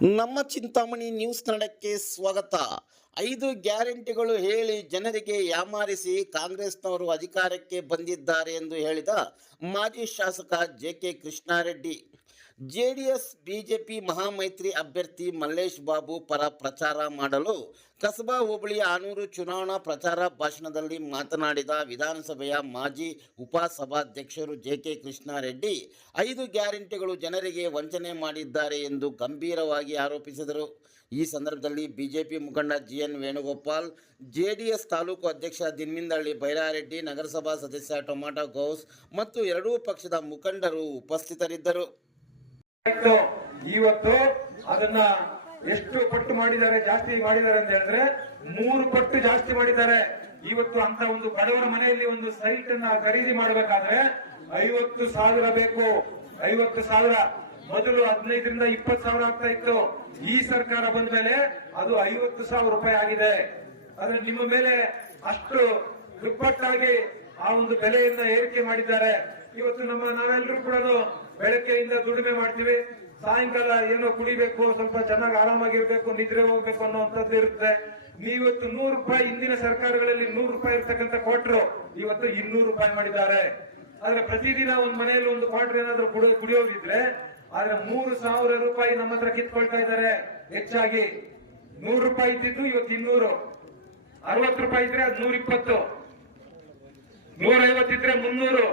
ನಮ್ಮ ಚಿಂತಾಮಣಿ ನ್ಯೂಸ್ ಕನ್ನಡಕ್ಕೆ ಸ್ವಾಗತ. 5 ಗ್ಯಾರಂಟಿಗಳು ಹೇಳಿ ಜನರಿಗೆ ಯಾಮಾರಿಸಿ ಕಾಂಗ್ರೆಸ್ನವರು ಅಧಿಕಾರಕ್ಕೆ ಬಂದಿದ್ದಾರೆ ಎಂದು ಹೇಳಿದ ಮಾಜಿ ಶಾಸಕ ಜೆ.ಕೆ. ಕೃಷ್ಣಾರೆಡ್ಡಿ. ಜೆಡಿಎಸ್ ಬಿಜೆಪಿ ಮಹಾಮೈತ್ರಿ ಅಭ್ಯರ್ಥಿ ಮಲ್ಲೇಶ್ ಬಾಬು ಪರ ಪ್ರಚಾರ ಮಾಡಲು ಕಸಬಾ ಹೋಬಳಿಯ ಆನೂರು ಚುನಾವಣಾ ಪ್ರಚಾರ ಭಾಷಣದಲ್ಲಿ ಮಾತನಾಡಿದ ವಿಧಾನಸಭೆಯ ಮಾಜಿ ಉಪಸಭಾಧ್ಯಕ್ಷರು ಜೆ.ಕೆ. ಕೃಷ್ಣಾರೆಡ್ಡಿ 5 ಗ್ಯಾರಂಟಿಗಳು ಜನರಿಗೆ ವಂಚನೆ ಮಾಡಿದ್ದಾರೆ ಎಂದು ಗಂಭೀರವಾಗಿ ಆರೋಪಿಸಿದರು. ಈ ಸಂದರ್ಭದಲ್ಲಿ ಬಿಜೆಪಿ ಮುಖಂಡ ಜಿ.ಎನ್. ವೇಣುಗೋಪಾಲ್, ಜೆಡಿಎಸ್ ತಾಲೂಕು ಅಧ್ಯಕ್ಷ ದಿನ್ಮಿಂದಳ್ಳಿ ಬೈರಾರೆಡ್ಡಿ, ನಗರಸಭಾ ಸದಸ್ಯ ಟೊಮಾಟೋ ಗೌಸ್ ಮತ್ತು ಎರಡೂ ಪಕ್ಷದ ಮುಖಂಡರು ಉಪಸ್ಥಿತರಿದ್ದರು. ಇವತ್ತು ಅದನ್ನ ಎಷ್ಟು ಪಟ್ಟು ಮಾಡಿದ್ದಾರೆ, ಜಾಸ್ತಿ ಮಾಡಿದ್ದಾರೆ ಅಂತ ಹೇಳಿದ್ರೆ 3 ಪಟ್ಟು ಜಾಸ್ತಿ ಮಾಡಿದ್ದಾರೆ. ಇವತ್ತು ಅಂತ ಒಂದು ಬಡವರ ಮನೆಯಲ್ಲಿ ಒಂದು ಸೈಟ್ ಅನ್ನ ಖರೀದಿ ಮಾಡಬೇಕಾದ್ರೆ 50,000 ಬೇಕು. 50,000 ಮೊದಲು 15ರಿಂದ 20,000 ಆಗ್ತಾ ಇತ್ತು. ಈ ಸರ್ಕಾರ ಬಂದ ಮೇಲೆ ಅದು 50,000 ರೂಪಾಯಿ ಆಗಿದೆ. ಆದ್ರೆ ನಿಮ್ಮ ಮೇಲೆ ಅಷ್ಟು ದುಪ್ಪಟ್ಟಾಗಿ ಆ ಒಂದು ಬೆಲೆಯನ್ನ ಏರಿಕೆ ಮಾಡಿದ್ದಾರೆ. ಇವತ್ತು ನಾವೆಲ್ಲರೂ ಕೂಡ ಬೆಳಗ್ಗೆಯಿಂದ ದುಡಿಮೆ ಮಾಡ್ತೀವಿ, ಸಾಯಂಕಾಲ ಏನೋ ಕುಡಿಬೇಕು, ಸ್ವಲ್ಪ ಚೆನ್ನಾಗಿ ಆರಾಮಾಗಿರ್ಬೇಕು, ನಿದ್ರೆ ಹೋಗ್ಬೇಕು ಅನ್ನೋಂಥದ್ದು ಇರುತ್ತೆ. ನೀವತ್ತು 100 ರೂಪಾಯಿ, ಹಿಂದಿನ ಸರ್ಕಾರಗಳಲ್ಲಿ 100 ರೂಪಾಯಿ ಇರ್ತಕ್ಕಂಥ ಕ್ವಾರ್ಟರ್ ಇವತ್ತು 200 ರೂಪಾಯಿ ಮಾಡಿದ್ದಾರೆ. ಆದ್ರೆ ಪ್ರತಿದಿನ ಒಂದು ಮನೆಯಲ್ಲಿ ಒಂದು ಕ್ವಾರ್ಟರ್ ಏನಾದ್ರೂ ಕುಡಿಯೋಗಿದ್ರೆ ಆದ್ರೆ 3,000 ರೂಪಾಯಿ ನಮ್ಮ ಹತ್ರ ಕಿತ್ಕೊಳ್ತಾ ಇದ್ದಾರೆ. ಹೆಚ್ಚಾಗಿ 100 ರೂಪಾಯಿ ಇದ್ದಿದ್ದು ಇವತ್ತು 200, 60 ರೂಪಾಯಿ ಇದ್ರೆ ಅದು 120, 150 ಇದ್ರೆ 300.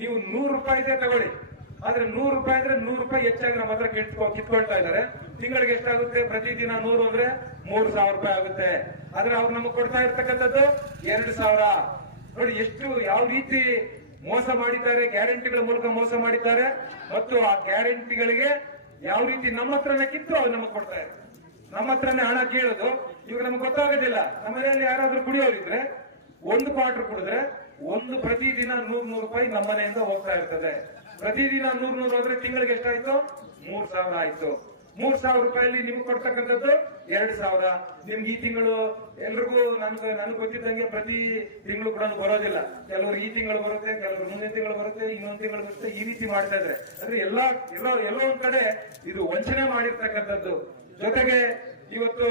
ನೀವು 100 ರೂಪಾಯಿ ಇದೆ ತಗೊಳ್ಳಿ, ಆದ್ರೆ 100 ರೂಪಾಯಿ ಇದ್ರೆ 100 ರೂಪಾಯಿ ಹೆಚ್ಚಾಗಿ ನಮ್ಮ ಹತ್ರ ಕಿತ್ಕೊಳ್ತಾ ಇದ್ದಾರೆ. ತಿಂಗಳಿಗೆ ಎಷ್ಟಾಗುತ್ತೆ? ಪ್ರತಿದಿನ 100 ಅಂದ್ರೆ 3,000 ರೂಪಾಯಿ ಆಗುತ್ತೆ. ಆದ್ರೆ ಅವ್ರು ನಮಗೆ ಕೊಡ್ತಾ ಇರ್ತಕ್ಕಂಥದ್ದು 2,000. ನೋಡಿ ಎಷ್ಟು ಯಾವ ರೀತಿ ಮೋಸ ಮಾಡಿದ್ದಾರೆ, ಗ್ಯಾರಂಟಿಗಳ ಮೂಲಕ ಮೋಸ ಮಾಡಿದ್ದಾರೆ. ಮತ್ತು ಆ ಗ್ಯಾರಂಟಿಗಳಿಗೆ ಯಾವ ರೀತಿ ನಮ್ಮ ಹತ್ರನೇ ಕಿತ್ತು ಅವ್ರು ನಮಗೆ ಕೊಡ್ತಾ ಇದ್ದಾರೆ. ನಮ್ಮ ಹತ್ರನೇ ಹಣ ಕೇಳೋದು ಇವಾಗ ನಮ್ಗೆ ಗೊತ್ತಾಗೋದಿಲ್ಲ. ನಮ್ಮ ಮನೆಯಲ್ಲಿ ಯಾರಾದ್ರೂ ಕುಡಿಯೋರಿದ್ರೆ ಒಂದು ಕ್ವಾರ್ಟರ್ ಕುಡಿದ್ರೆ ಪ್ರತಿದಿನ 100 ರೂಪಾಯಿ ನಮ್ಮ ಮನೆಯಿಂದ ಹೋಗ್ತಾ ಇರ್ತದೆ. ಪ್ರತಿದಿನ 100 ಹೋದ್ರೆ ತಿಂಗಳಿಗೆ ಎಷ್ಟಾಯ್ತು? 3,000 ಆಯ್ತು. 3,000 ರೂಪಾಯಲ್ಲಿ ನಿಮ್ಗೆ ಕೊಡ್ತಕ್ಕಂಥದ್ದು 2,000. ನಿಮ್ಗೆ ಈ ತಿಂಗಳು ಎಲ್ರಿಗೂ ನನಗೆ ಗೊತ್ತಿದ್ದಂಗೆ ಪ್ರತಿ ತಿಂಗಳು ಕೂಡ ಬರೋದಿಲ್ಲ. ಕೆಲವರು ಈ ತಿಂಗಳು ಬರುತ್ತೆ, ಕೆಲವರು ಮುಂದಿನ ತಿಂಗಳು ಬರುತ್ತೆ, ಇನ್ನೊಂದು ತಿಂಗಳು ಬರುತ್ತೆ. ಈ ರೀತಿ ಮಾಡ್ತಾ ಇದ್ರೆ ಅಂದ್ರೆ ಎಲ್ಲೋ ಒಂದ್ ಕಡೆ ಇದು ವಂಚನೆ ಮಾಡಿರ್ತಕ್ಕಂಥದ್ದು. ಜೊತೆಗೆ ಇವತ್ತು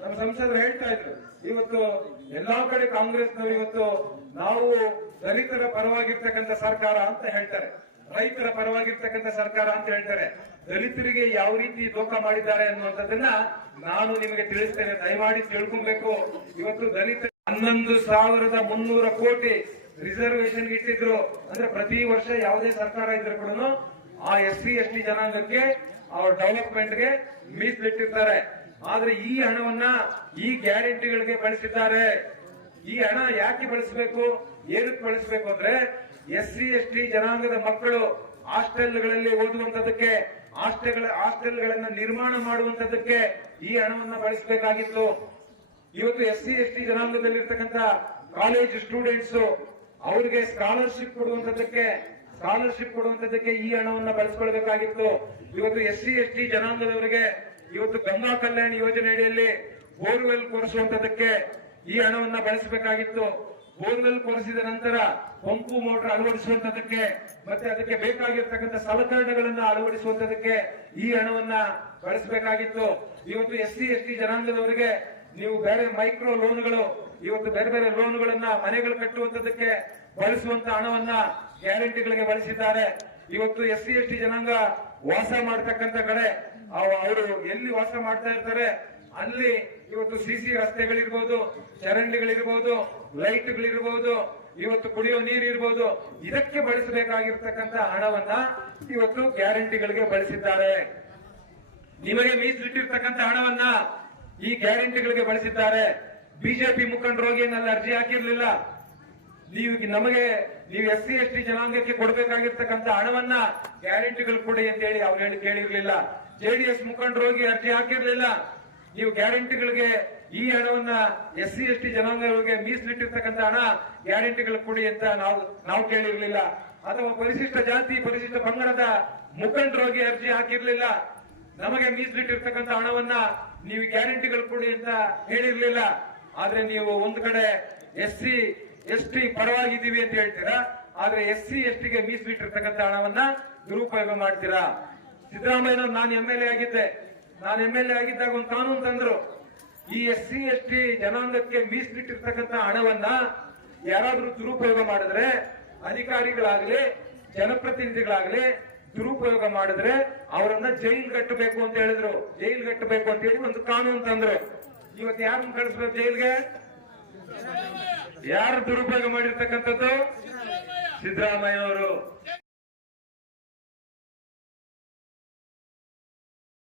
ನಮ್ಮ ಸಂಸದರು ಹೇಳ್ತಾ ಇದ್ರು, ಇವತ್ತು ಎಲ್ಲಾ ಕಡೆ ಕಾಂಗ್ರೆಸ್ನವರು ಇವತ್ತು ನಾವು ದಲಿತರ ಪರವಾಗಿರ್ತಕ್ಕಂಥ ಸರ್ಕಾರ ಅಂತ ಹೇಳ್ತಾರೆ, ರೈತರ ಪರವಾಗಿರ್ತಕ್ಕಂಥ ಸರ್ಕಾರ ಅಂತ ಹೇಳ್ತಾರೆ. ದಲಿತರಿಗೆ ಯಾವ ರೀತಿ ದೋಖ ಮಾಡಿದ್ದಾರೆ ಅನ್ನುವಂಥದ್ದನ್ನ ನಾನು ನಿಮಗೆ ತಿಳಿಸ್ತೇನೆ, ದಯಮಾಡಿ ತಿಳ್ಕೊಬೇಕು. ಇವತ್ತು ದಲಿತ 11,300 ಕೋಟಿ ರಿಸರ್ವೇಶನ್ ಇಟ್ಟಿದ್ರು. ಅಂದ್ರೆ ಪ್ರತಿ ವರ್ಷ ಯಾವುದೇ ಸರ್ಕಾರ ಇದ್ರೂ ಕೂಡ ಆ SC/ST ಜನಾಂಗಕ್ಕೆ ಅವ್ರ ಡೆವಲಪ್ಮೆಂಟ್ಗೆ ಮೀಸಲಿಟ್ಟಿರ್ತಾರೆ. ಆದ್ರೆ ಈ ಹಣವನ್ನ ಈ ಗ್ಯಾರಂಟಿಗಳಿಗೆ ಬಳಸಿದ್ದಾರೆ. ಈ ಹಣ ಯಾಕೆ ಬಳಸಬೇಕು, ಏನಕ್ಕೆ ಬಳಸಬೇಕು ಅಂದ್ರೆ SC/ST ಜನಾಂಗದ ಮಕ್ಕಳು ಹಾಸ್ಟೆಲ್ಗಳಲ್ಲಿ ಓದುವಂತದಕ್ಕೆ, ಹಾಸ್ಟೆಲ್ಗಳನ್ನ ನಿರ್ಮಾಣ ಮಾಡುವಂತದಕ್ಕೆ ಈ ಹಣವನ್ನ ಬಳಸಬೇಕಾಗಿತ್ತು. ಇವತ್ತು SC/ST ಜನಾಂಗದಲ್ಲಿರ್ತಕ್ಕಂಥ ಕಾಲೇಜ್ ಸ್ಟೂಡೆಂಟ್ಸ್ ಅವರಿಗೆ ಸ್ಕಾಲರ್ಶಿಪ್ ಕೊಡುವಂತದಕ್ಕೆ ಈ ಹಣವನ್ನ ಬಳಸ್ಕೊಳ್ಬೇಕಾಗಿತ್ತು. ಇವತ್ತು SC/ST ಜನಾಂಗದವರಿಗೆ ಇವತ್ತು ಗಂಗಾ ಕಲ್ಯಾಣ ಯೋಜನೆ ಅಡಿಯಲ್ಲಿ ಬೋರ್ವೆಲ್ ಕೊರೆಸುವಂತದಕ್ಕೆ ಈ ಹಣವನ್ನ ಬಳಸಬೇಕಾಗಿತ್ತು. ಬೋರ್ವೆಲ್ ಕೊರೆಸಿದ ನಂತರ ಪಂಪು ಮೋಟರ್ ಅಳವಡಿಸುವಂತದಕ್ಕೆ ಮತ್ತೆ ಅದಕ್ಕೆ ಬೇಕಾಗಿರ್ತಕ್ಕಂಥ ಸಲಕರಣೆಗಳನ್ನ ಅಳವಡಿಸುವಂತದಕ್ಕೆ ಈ ಹಣವನ್ನ ಬಳಸಬೇಕಾಗಿತ್ತು. ಇವತ್ತು SC/ST ಜನಾಂಗದವರಿಗೆ ನೀವು ಬೇರೆ ಮೈಕ್ರೋ ಲೋನ್ಗಳು, ಇವತ್ತು ಬೇರೆ ಲೋನ್ಗಳನ್ನ ಮನೆಗಳು ಕಟ್ಟುವಂತದಕ್ಕೆ ಬಳಸುವಂತ ಹಣವನ್ನ ಗ್ಯಾರಂಟಿಗಳಿಗೆ ಬಳಸಿದ್ದಾರೆ. ಇವತ್ತು SC/ST ಜನಾಂಗ ವಾಸ ಮಾಡ್ತಕ್ಕಂಥ ಕಡೆ ಅವರು ಎಲ್ಲಿ ವಾಸ ಮಾಡ್ತಾ ಇರ್ತಾರೆ ಅಲ್ಲಿ ಇವತ್ತು CC ರಸ್ತೆಗಳಿರ್ಬೋದು, ಚರಂಡಿಗಳಿರ್ಬೋದು, ಲೈಟ್ಗಳಿರ್ಬೋದು, ಇವತ್ತು ಕುಡಿಯೋ ನೀರಿರ್ಬೋದು, ಇದಕ್ಕೆ ಬಳಸಬೇಕಾಗಿರ್ತಕ್ಕಂಥ ಹಣವನ್ನ ಇವತ್ತು ಗ್ಯಾರಂಟಿಗಳಿಗೆ ಬಳಸಿದ್ದಾರೆ. ನಿಮಗೆ ಮೀಸಲಿಟ್ಟಿರ್ತಕ್ಕಂಥ ಹಣವನ್ನ ಈ ಗ್ಯಾರಂಟಿಗಳಿಗೆ ಬಳಸಿದ್ದಾರೆ. ಬಿಜೆಪಿ ಮುಖಂಡರು ಹೋಗಿ ಏನೆಲ್ಲ ಅರ್ಜಿ ಹಾಕಿರ್ಲಿಲ್ಲ. ನೀವು SC/ST ಜನಾಂಗಕ್ಕೆ ಕೊಡಬೇಕಾಗಿರ್ತಕ್ಕಂಥ ಹಣವನ್ನ ಗ್ಯಾರಂಟಿಗಳು ಕೊಡಿ ಅಂತ ಹೇಳಿ ಅವ್ರು ಹೇಳಿ ಕೇಳಿರ್ಲಿಲ್ಲ. JDS ಮುಖಂಡರು ಹೋಗಿ ಅರ್ಜಿ ಹಾಕಿರ್ಲಿಲ್ಲ. ನೀವು ಗ್ಯಾರಂಟಿಗಳಿಗೆ ಈ ಹಣವನ್ನ SC/ST ಜನಾಂಗಗಳಿಗೆ ಮೀಸಲಿಟ್ಟಿರ್ತಕ್ಕಂಥ ಹಣ ಗ್ಯಾರಂಟಿಗಳು ಕೊಡಿ ಅಂತ ನಾವು ಕೇಳಿರ್ಲಿಲ್ಲ. ಅಥವಾ ಪರಿಶಿಷ್ಟ ಜಾತಿ, ಪರಿಶಿಷ್ಟ ಪಂಗಡದ ಮುಖಂಡರು ಹೋಗಿ ಅರ್ಜಿ ಹಾಕಿರ್ಲಿಲ್ಲ. ನಮಗೆ ಮೀಸಲಿಟ್ಟಿರ್ತಕ್ಕಂಥ ಹಣವನ್ನ ನೀವು ಗ್ಯಾರಂಟಿಗಳು ಕೊಡಿ ಅಂತ ಹೇಳಿರ್ಲಿಲ್ಲ. ಆದ್ರೆ ನೀವು ಒಂದು ಕಡೆ SC/ST ಪರವಾಗಿದ್ದೀವಿ ಅಂತ ಹೇಳ್ತೀರಾ, ಆದ್ರೆ SC/STಗೆ ಮೀಸಲಿಟ್ಟಿರ್ತಕ್ಕಂಥ ಹಣವನ್ನ ದುರುಪಯೋಗ ಮಾಡ್ತೀರಾ. ಸಿದ್ದರಾಮಯ್ಯನವರು ನಾನು MLA ಆಗಿದ್ದೆ, ನಾನು MLA ಆಗಿದ್ದಾಗ ಒಂದು ಕಾನೂನು ತಂದ್ರು, ಈ SC ST ಜನಾಂಗಕ್ಕೆ ಮೀಸಲಿಟ್ಟಿರ್ತಕ್ಕಂಥ ಹಣವನ್ನ ಯಾರಾದ್ರೂ ದುರುಪಯೋಗ ಮಾಡಿದ್ರೆ, ಅಧಿಕಾರಿಗಳಾಗ್ಲಿ ಜನಪ್ರತಿನಿಧಿಗಳಾಗ್ಲಿ ದುರುಪಯೋಗ ಮಾಡಿದ್ರೆ ಅವರನ್ನ ಜೈಲ್ ಕಟ್ಟಬೇಕು ಅಂತ ಹೇಳಿದ್ರು. ಜೈಲ್ ಕಟ್ಟಬೇಕು ಅಂತ ಹೇಳಿ ಒಂದು ಕಾನೂನು ತಂದ್ರು. ಇವತ್ತು ಯಾರನ್ನ ಕಳಿಸ್ಬೇಕು ಜೈಲ್ಗೆ? ಯಾರು ದುರುಪಯೋಗ ಮಾಡಿರ್ತಕ್ಕಂಥದ್ದು? ಸಿದ್ದರಾಮಯ್ಯ ಅವರು.